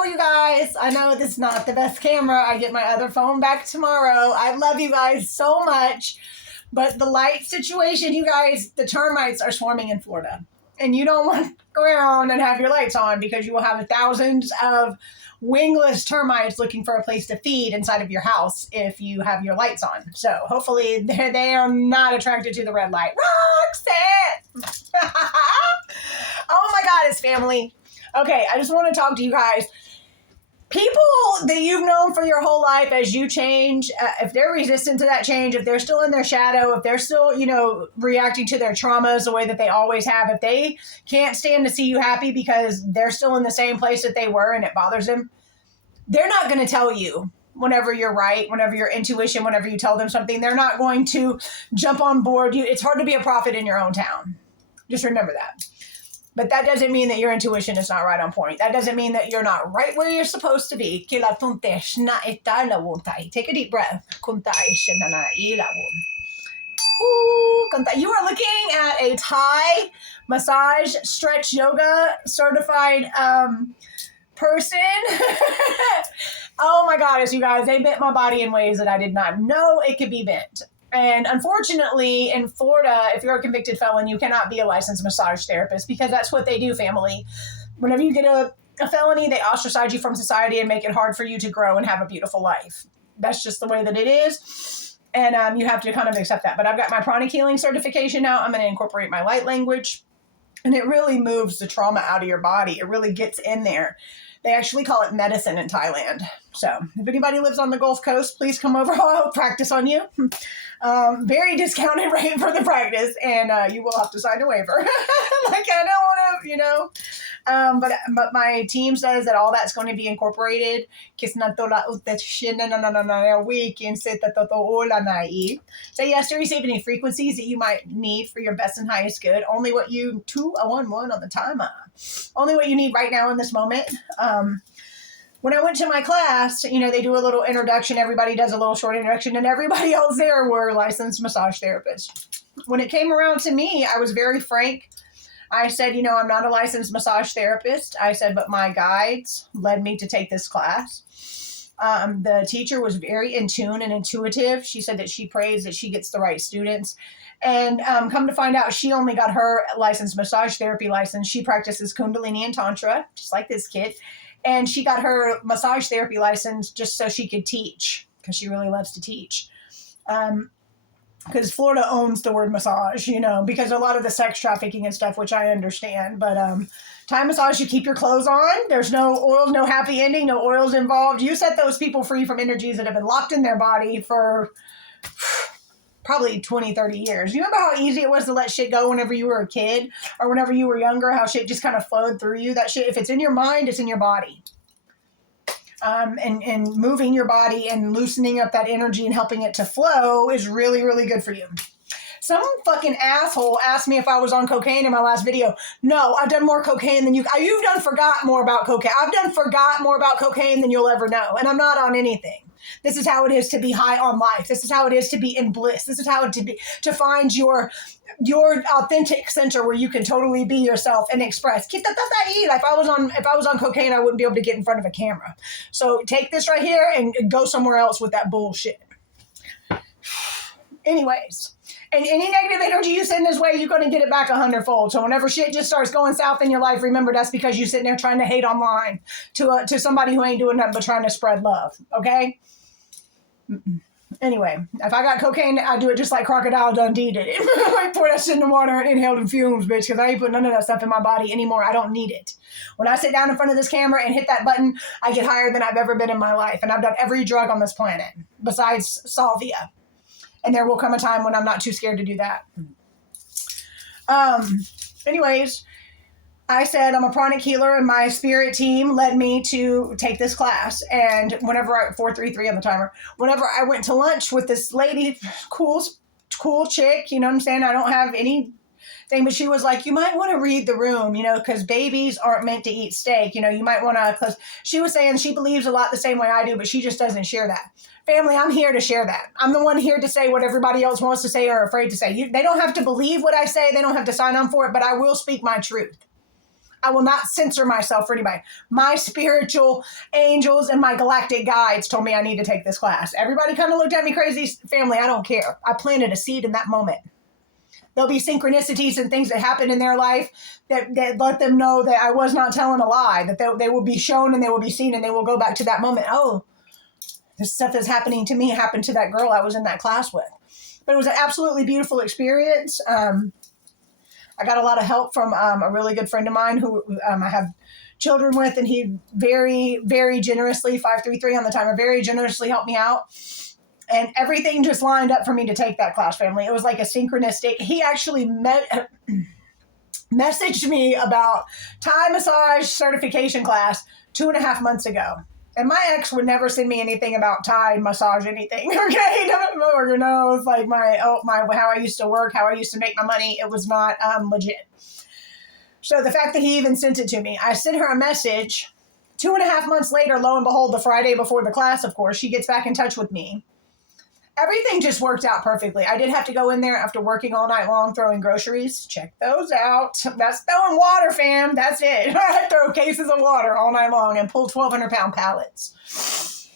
know, you guys, I know this is not the best camera. I get my other phone back tomorrow. I love you guys so much. But the light situation, you guys, the termites are swarming in Florida. And you don't want to go around and have your lights on because you will have thousands of wingless termites looking for a place to feed inside of your house if you have your lights on. So hopefully they are not attracted to the red light. Roxanne! Oh my God, it's family. Okay, I just want to talk to you guys. People that you've known for your whole life, as you change, if they're resistant to that change, if they're still in their shadow, if they're still, reacting to their traumas the way that they always have, if they can't stand to see you happy because they're still in the same place that they were and it bothers them, they're not going to tell you whenever you're right, whenever your intuition, whenever you tell them something, they're not going to jump on board. It's hard to be a prophet in your own town. Just remember that. But that doesn't mean that your intuition is not right on point. That doesn't mean that you're not right where you're supposed to be. Take a deep breath. You are looking at a Thai massage, stretch yoga certified person. Oh my goddess, you guys, they bent my body in ways that I did not know it could be bent. And unfortunately, in Florida, if you're a convicted felon, you cannot be a licensed massage therapist because that's what they do, family. Whenever you get a felony, they ostracize you from society and make it hard for you to grow and have a beautiful life. That's just the way that it is. And you have to kind of accept that. But I've got my pranic healing certification now. I'm going to incorporate my light language. And it really moves the trauma out of your body. It really gets in there. They actually call it medicine in Thailand. So if anybody lives on the Gulf Coast, please come over. I'll practice on you. Very discounted rate for the practice, and you will have to sign a waiver. Like, I don't want to, but my team says that all that's going to be incorporated. So yes, to receive any frequencies that you might need for your best and highest good. Only what you, 211 on the timer. Only what you need right now in this moment. When I went to my class, they do a little introduction. Everybody does a little short introduction, and everybody else there were licensed massage therapists. When it came around to me, I was very frank. I said, I'm not a licensed massage therapist. I said, but my guides led me to take this class. The teacher was very in tune and intuitive. She said that she prays that she gets the right students. And come to find out, she only got her licensed massage therapy license. She practices Kundalini and Tantra, just like this kid. And she got her massage therapy license just so she could teach, because she really loves to teach. Because Florida owns the word massage, because a lot of the sex trafficking and stuff, which I understand. But Thai massage, you keep your clothes on. There's no oils, no happy ending, no oils involved. You set those people free from energies that have been locked in their body for probably 20, 30 years. You remember how easy it was to let shit go whenever you were a kid or whenever you were younger, how shit just kind of flowed through you? That shit, if it's in your mind, it's in your body. And moving your body and loosening up that energy and helping it to flow is really, really good for you. Some fucking asshole asked me if I was on cocaine in my last video. No, I've done more cocaine than you've forgot more about cocaine. I've forgot more about cocaine than you'll ever know. And I'm not on anything. This is how it is to be high on life. This is how it is to be in bliss. This is how it to find your authentic center where you can totally be yourself and express. If I was on cocaine, I wouldn't be able to get in front of a camera. So take this right here and go somewhere else with that bullshit. Anyways, and any negative energy you send this way, you're going to get it back 100-fold. So whenever shit just starts going south in your life, remember that's because you're sitting there trying to hate online to somebody who ain't doing nothing but trying to spread love. Okay? Anyway, if I got cocaine, I do it just like Crocodile Dundee did it. I pour that shit in the water and inhale the fumes, bitch, because I ain't putting none of that stuff in my body anymore. I don't need it. When I sit down in front of this camera and hit that button, I get higher than I've ever been in my life. And I've done every drug on this planet besides salvia. And there will come a time when I'm not too scared to do that. Anyways, I said I'm a pranic healer, and my spirit team led me to take this class. And 433 on the timer, whenever I went to lunch with this lady, cool chick, you know what I'm saying? I don't have anything, but she was like, you might want to read the room, because babies aren't meant to eat steak. You might want to, because she was saying she believes a lot the same way I do, but she just doesn't share that. Family, I'm here to share that. I'm the one here to say what everybody else wants to say or afraid to say. They don't have to believe what I say. They don't have to sign on for it, but I will speak my truth. I will not censor myself for anybody. My spiritual angels and my galactic guides told me I need to take this class. Everybody kind of looked at me crazy. Family, I don't care. I planted a seed in that moment. There'll be synchronicities and things that happen in their life that let them know that I was not telling a lie, that they will be shown and they will be seen, and they will go back to that moment. Oh, this stuff is happening to me happened to that girl I was in that class with. But it was an absolutely beautiful experience. I got a lot of help from a really good friend of mine who I have children with, and he very, very generously, 533 on the timer, very generously helped me out. And everything just lined up for me to take that class, family. It was like a synchronistic. He actually messaged me about Thai massage certification class 2.5 months ago. And my ex would never send me anything about Thai massage anything. Okay, no, it's like my how I used to work, how I used to make my money. It was not legit. So the fact that he even sent it to me, I sent her a message. 2.5 months later, lo and behold, the Friday before the class, of course, she gets back in touch with me. Everything just worked out perfectly. I did have to go in there after working all night long throwing groceries. Check those out. That's throwing water, fam. That's it. I throw cases of water all night long and pull 1,200-pound pallets.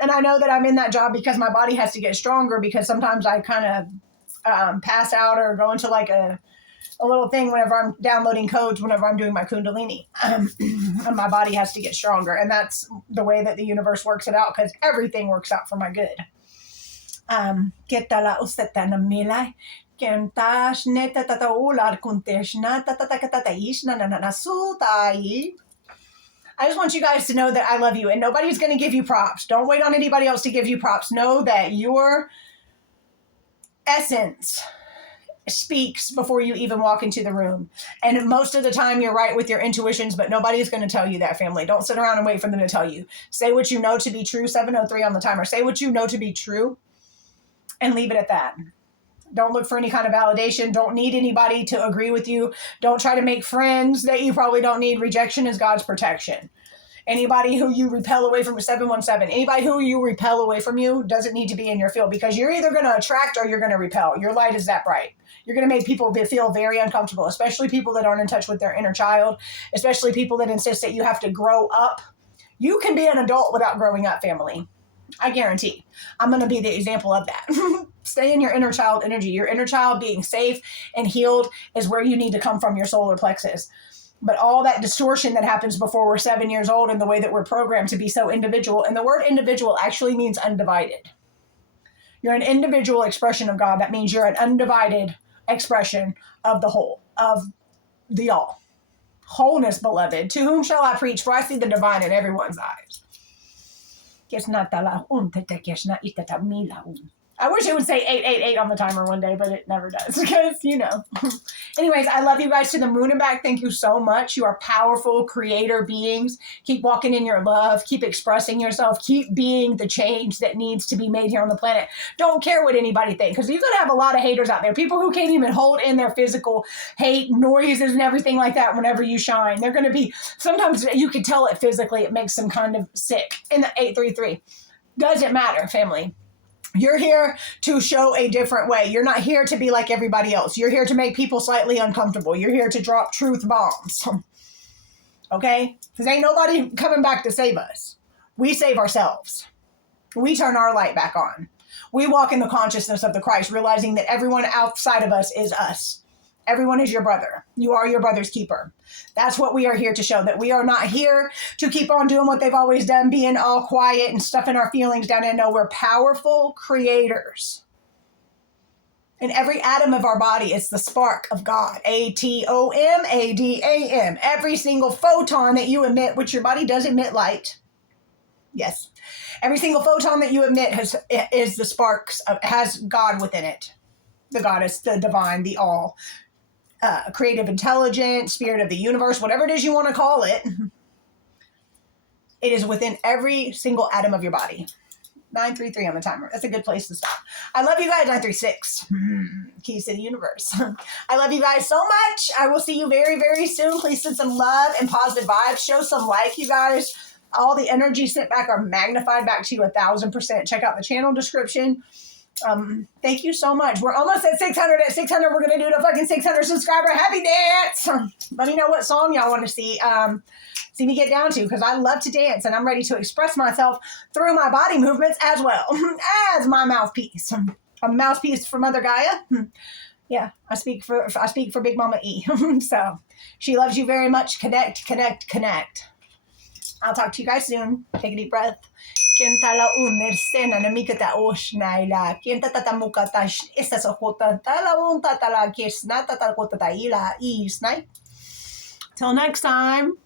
And I know that I'm in that job because my body has to get stronger, because sometimes I kind of pass out or go into like a little thing whenever I'm downloading codes, whenever I'm doing my Kundalini. And my body has to get stronger. And that's the way that the universe works it out, because everything works out for my good. I just want you guys to know that I love you, and nobody's going to give you props. Don't wait on anybody else to give you props. Know that your essence speaks before you even walk into the room. And most of the time you're right with your intuitions, but nobody's going to tell you that, family. Don't sit around and wait for them to tell you. Say what you know to be true. 703 on the timer. Say what you know to be true and leave it at that. Don't look for any kind of validation. Don't need anybody to agree with you. Don't try to make friends that you probably don't need. Rejection is God's protection. Anybody who you repel away from, 717, anybody who you repel away from you doesn't need to be in your field, because you're either going to attract or you're going to repel. Your light is that bright. You're going to make people feel very uncomfortable, especially people that aren't in touch with their inner child, especially people that insist that you have to grow up. You can be an adult without growing up, family. I guarantee. I'm going to be the example of that. Stay in your inner child energy. Your inner child being safe and healed is where you need to come from, your solar plexus. But all that distortion that happens before we're 7 years old, and the way that we're programmed to be so individual, and the word individual actually means undivided. You're an individual expression of God. That means you're an undivided expression of the whole, of the all. Wholeness, beloved. To whom shall I preach? For I see the divine in everyone's eyes. I wish it would say 888 on the timer one day, but it never does, because, you know. Anyways, I love you guys to the moon and back. Thank you so much. You are powerful creator beings. Keep walking in your love. Keep expressing yourself. Keep being the change that needs to be made here on the planet. Don't care what anybody thinks, because you're going to have a lot of haters out there. People who can't even hold in their physical hate, noises, and everything like that whenever you shine. They're going to be, sometimes you can tell it physically. It makes them kind of sick. In the 833. Doesn't matter, family. You're here to show a different way. You're not here to be like everybody else. You're here to make people slightly uncomfortable. You're here to drop truth bombs. Okay? Because ain't nobody coming back to save us. We save ourselves. We turn our light back on. We walk in the consciousness of the Christ, realizing that everyone outside of us is us. Everyone is your brother. You are your brother's keeper. That's what we are here to show, that we are not here to keep on doing what they've always done, being all quiet and stuffing our feelings down in. No, we're powerful creators. In every atom of our body, it's the spark of God. ATOMADAM. Every single photon that you emit, which your body does emit light. Yes. Every single photon that you emit is the sparks of, has God within it. The goddess, the divine, the all. Creative intelligence, spirit of the universe, whatever it is you want to call it. It is within every single atom of your body. 933 on the timer. That's a good place to stop. I love you guys. 936. Keys to the universe. I love you guys so much. I will see you very, very soon. Please send some love and positive vibes. Show some like, you guys. All the energy sent back are magnified back to you 1,000%. Check out the channel description. Thank you so much. We're almost at 600. At 600, we're going to do the fucking 600 subscriber happy dance. Let me know what song y'all want to see me get down to, because I love to dance and I'm ready to express myself through my body movements as well as my mouthpiece. A mouthpiece for Mother Gaia. Yeah, I speak for Big Mama E. So she loves you very much. Connect, connect, connect. I'll talk to you guys soon. Take a deep breath. Kientala unersen anamikata osnaila. Kientata mukata istasahota talawon tatala kisna tatakota ila isnai. Till next time.